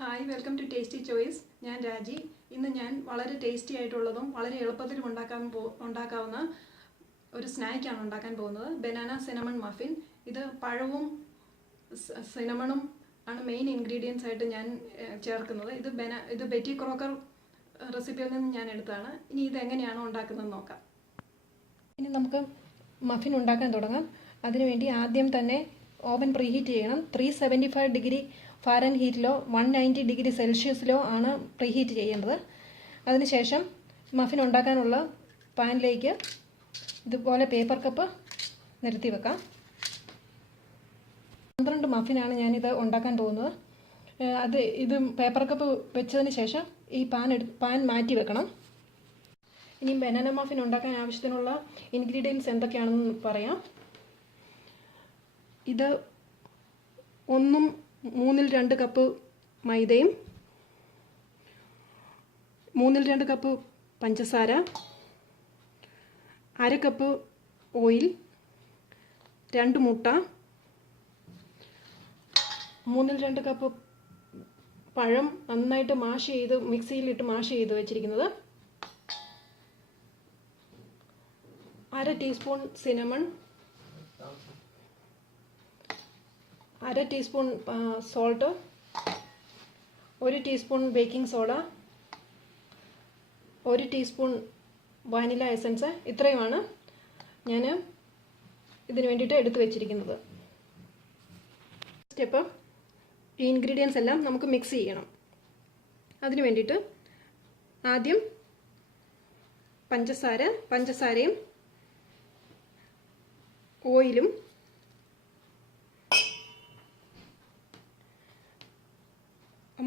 Hi, welcome to tasty choice. ഞാൻ രാജി. ഇന്ന് ഞാൻ വളരെ ടേസ്റ്റി ആയിട്ടുള്ളതും വളരെ എളുപ്പത്തിലും ഉണ്ടാക്കാവുന്ന ഒരു സ്നാക്കാണ് ഉണ്ടാക്കാൻ പോകുന്നത്. Banana cinnamon muffin. ഇത് പഴവും സിനമണും ആണ് മെയിൻ ഇൻഗ്രീഡിയൻസ് ആയിട്ട് ഞാൻ ചേർക്കുന്നത്. ഇത് ബെറ്റി ക്രോക്കർ റെസിപ്പിയിൽ നിന്ന് ഞാൻ എടുത്തതാണ്. ഇനി ഇത് എങ്ങനെയാണ് ഉണ്ടാക്കുന്നത് നോക്കാം. ഇനി നമുക്ക് മഫിൻ ഉണ്ടാക്കാൻ തുടങ്ങാം. അതിനുവേണ്ടി ആദ്യം തന്നെ ഓവൻ പ്രീഹീറ്റ് ചെയ്യണം. 375 ഡിഗ്രി ഫാരൻഹീറ്റിലോ 190 ഡിഗ്രി സെൽഷ്യസിലോ ആണ് പ്രീഹീറ്റ് ചെയ്യേണ്ടത്. അതിനുശേഷം മഫിൻ ഉണ്ടാക്കാനുള്ള പാനിലേക്ക് ഇതുപോലെ പേപ്പർ കപ്പ് നിരത്തി വെക്കാം. 12 മഫിനാണ് ഞാനിത് ഉണ്ടാക്കാൻ പോകുന്നത്. ഇത് പേപ്പർ കപ്പ് വെച്ചതിന് ശേഷം ഈ പാൻ മാറ്റി വെക്കണം. ഇനി ബനാന മഫിൻ ഉണ്ടാക്കാൻ ആവശ്യത്തിനുള്ള ഇൻഗ്രീഡിയൻസ് എന്തൊക്കെയാണെന്ന് പറയാം. ഇത് 1/3 കപ്പ് മൈദയും 1/3 കപ്പ് പഞ്ചസാര, 1/2 കപ്പ് ഓയിൽ, 2 മുട്ട, 1/2 കപ്പ് പഴം നന്നായിട്ട് മിക്സിയിലിട്ട് മാഷ് ചെയ്ത് വെച്ചിരിക്കുന്നത്, 1/2 teaspoon cinnamon, 1/2 teaspoon salt, 1 teaspoon baking soda, 1 teaspoon vanilla essence. ഇത്രയുമാണ് ഞാൻ ഇതിന് വേണ്ടിയിട്ട് എടുത്തു വെച്ചിരിക്കുന്നത്. സ്റ്റെപ്പ്, ഈ ഇൻഗ്രീഡിയൻസ് എല്ലാം നമുക്ക് മിക്സ് ചെയ്യണം. അതിന് വേണ്ടിയിട്ട് ആദ്യം പഞ്ചസാരയും ഓയിലും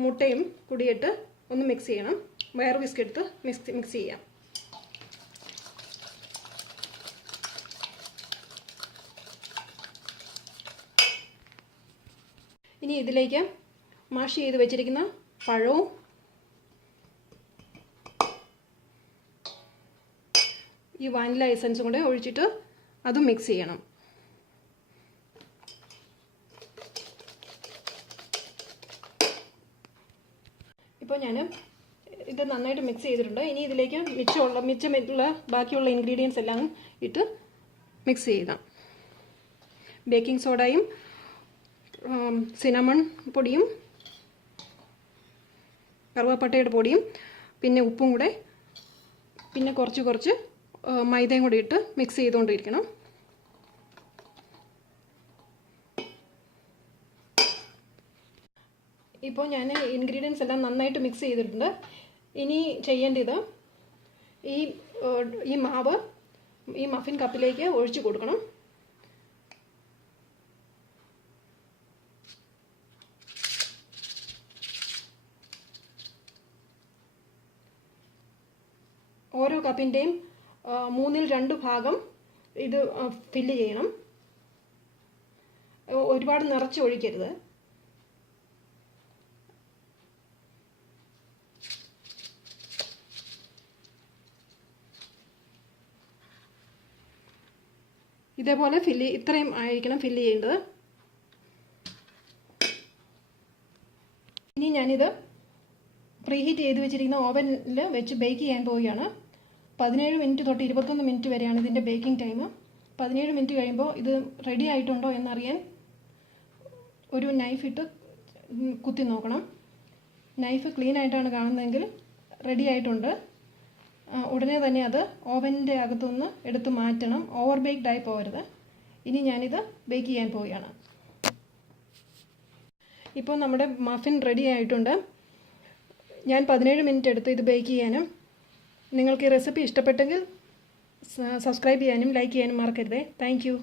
മുട്ടയും കൂടിയിട്ട് ഒന്ന് മിക്സ് ചെയ്യണം. വയർ വിസ്ക് എടുത്ത് മിക്സ് ചെയ്യാം. ഇനി ഇതിലേക്ക് മാഷ് ചെയ്ത് വെച്ചിരിക്കുന്ന പഴവും ഈ വാനില എസൻസും കൂടെ ഒഴിച്ചിട്ട് അതും മിക്സ് ചെയ്യണം. ഇപ്പോൾ ഞാൻ ഇത് നന്നായിട്ട് മിക്സ് ചെയ്തിട്ടുണ്ട്. ഇനി ഇതിലേക്ക് മിച്ചമുള്ള ബാക്കിയുള്ള ഇൻഗ്രീഡിയൻസ് എല്ലാം ഇട്ട് മിക്സ് ചെയ്യുക. ബേക്കിംഗ് സോഡയും സിനമൺ പൊടിയും കറുവപ്പട്ടയുടെ പൊടിയും പിന്നെ ഉപ്പും കൂടെ പിന്നെ കുറച്ച് മൈദയും കൂടി ഇട്ട് മിക്സ് ചെയ്തുകൊണ്ടിരിക്കണം. ഇപ്പോൾ ഞാൻ ഇൻഗ്രീഡിയൻസ് എല്ലാം നന്നായിട്ട് മിക്സ് ചെയ്തിട്ടുണ്ട്. ഇനി ചെയ്യേണ്ടത് ഈ മാവ് ഈ മഫിൻ കപ്പിലേക്ക് ഒഴിച്ചു കൊടുക്കണം. ഓരോ കപ്പിൻ്റെയും 2/3 ഭാഗം ഇത് ഫില്ല് ചെയ്യണം. ഒരുപാട് നിറച്ച് ഒഴിക്കരുത്. ഇതേപോലെ ഇത്രയും ആയിരിക്കണം ഫില്ല് ചെയ്യേണ്ടത്. ഇനി ഞാനിത് പ്രീഹീറ്റ് ചെയ്ത് വെച്ചിരിക്കുന്ന ഓവനിൽ വെച്ച് ബേക്ക് ചെയ്യാൻ പോവുകയാണ്. 17 മിനിറ്റ് തൊട്ട് 21 മിനിറ്റ് വരെയാണ് ഇതിൻ്റെ ബേക്കിംഗ് ടൈം. 17 മിനിറ്റ് കഴിയുമ്പോൾ ഇത് റെഡി ആയിട്ടുണ്ടോ എന്നറിയാൻ ഒരു നൈഫ് ഇട്ട് കുത്തി നോക്കണം. നൈഫ് ക്ലീൻ ആയിട്ടാണ് കാണുന്നതെങ്കിൽ റെഡി ആയിട്ടുണ്ട്. ഉടനെ തന്നെ അത് ഓവനിൻ്റെ അകത്തുനിന്ന് എടുത്ത് മാറ്റണം. ഓവർ ബേക്ക്ഡ് ആയി പോകരുത്. ഇനി ഞാനിത് ബേക്ക് ചെയ്യാൻ പോവുകയാണ്. ഇപ്പോൾ നമ്മുടെ മഫിൻ റെഡി ആയിട്ടുണ്ട്. ഞാൻ 17 മിനിറ്റ് എടുത്ത് ഇത് ബേക്ക് ചെയ്യാനും. നിങ്ങൾക്ക് ഈ റെസിപ്പി ഇഷ്ടപ്പെട്ടെങ്കിൽ സബ്സ്ക്രൈബ് ചെയ്യാനും ലൈക്ക് ചെയ്യാനും മറക്കരുതേ. Thank you.